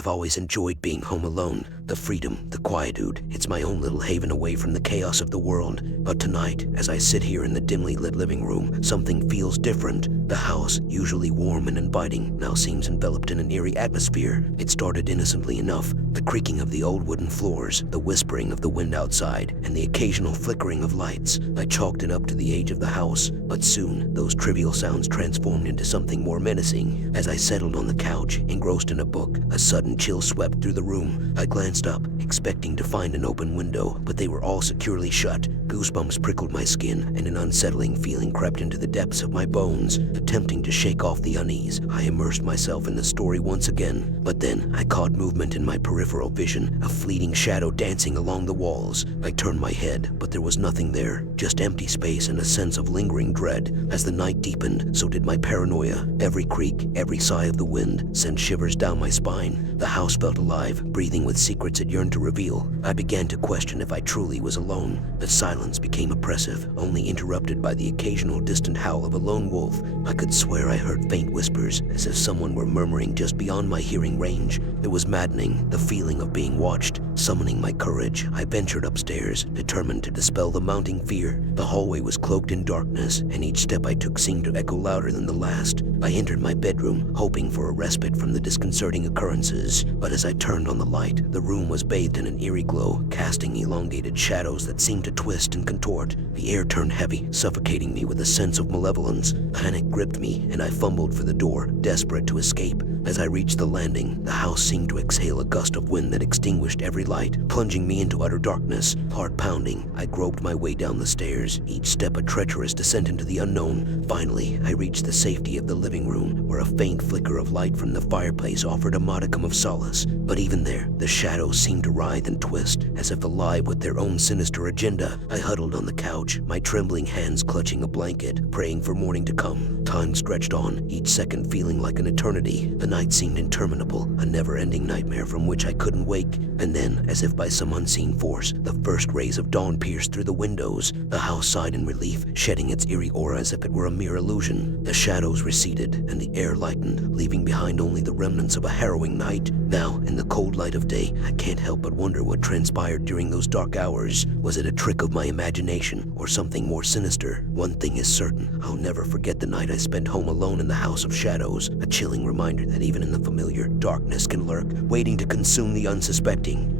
I've always enjoyed being home alone. The freedom, the quietude. It's my own little haven away from the chaos of the world. But tonight, as I sit here in the dimly lit living room, something feels different. The house, usually warm and inviting, now seems enveloped in an eerie atmosphere. It started innocently enough. The creaking of the old wooden floors, the whispering of the wind outside, and the occasional flickering of lights. I chalked it up to the age of the house, but soon those trivial sounds transformed into something more menacing. As I settled on the couch, engrossed in a book, a sudden chill swept through the room. I glanced up, expecting to find an open window, but they were all securely shut. Goosebumps prickled my skin, and an unsettling feeling crept into the depths of my bones. Attempting to shake off the unease, I immersed myself in the story once again. But then I caught movement in my peripheral vision, a fleeting shadow dancing along the walls. I turned my head, but there was nothing there, just empty space and a sense of lingering dread. As the night deepened, so did my paranoia. Every creak, every sigh of the wind sent shivers down my spine. The house felt alive, breathing with secrets it yearned to reveal. I began to question if I truly was alone. The silence became oppressive, only interrupted by the occasional distant howl of a lone wolf. I could swear I heard faint whispers, as if someone were murmuring just beyond my hearing range. It was maddening, the feeling of being watched. Summoning my courage, I ventured upstairs, determined to dispel the mounting fear. The hallway was cloaked in darkness, and each step I took seemed to echo louder than the last. I entered my bedroom, hoping for a respite from the disconcerting occurrences. But as I turned on the light, the room was bathed in an eerie glow, casting elongated shadows that seemed to twist and contort. The air turned heavy, suffocating me with a sense of malevolence. Panic gripped me, and I fumbled for the door, desperate to escape. As I reached the landing, the house seemed to exhale a gust of wind that extinguished every light, plunging me into utter darkness. Heart pounding, I groped my way down the stairs, each step a treacherous descent into the unknown. Finally, I reached the safety of the living room, where a faint flicker of light from the fireplace offered a modicum of solace. But even there, the shadows seemed to writhe and twist, as if alive with their own sinister agenda. I huddled on the couch, my trembling hands clutching a blanket, praying for morning to come. Time stretched on, each second feeling like an eternity. The night seemed interminable, a never-ending nightmare from which I couldn't wake. And then, as if by some unseen force, the first rays of dawn pierced through the windows. The house sighed in relief, shedding its eerie aura as if it were a mere illusion. The shadows receded, and the air lightened, leaving behind only the remnants of a harrowing night. Now, in the cold light of day, I can't help but wonder what transpired during those dark hours. Was it a trick of my imagination, or something more sinister? One thing is certain, I'll never forget the night I spent home alone in the House of Shadows, a chilling reminder that even in the familiar, darkness can lurk, waiting to consume the unsuspecting.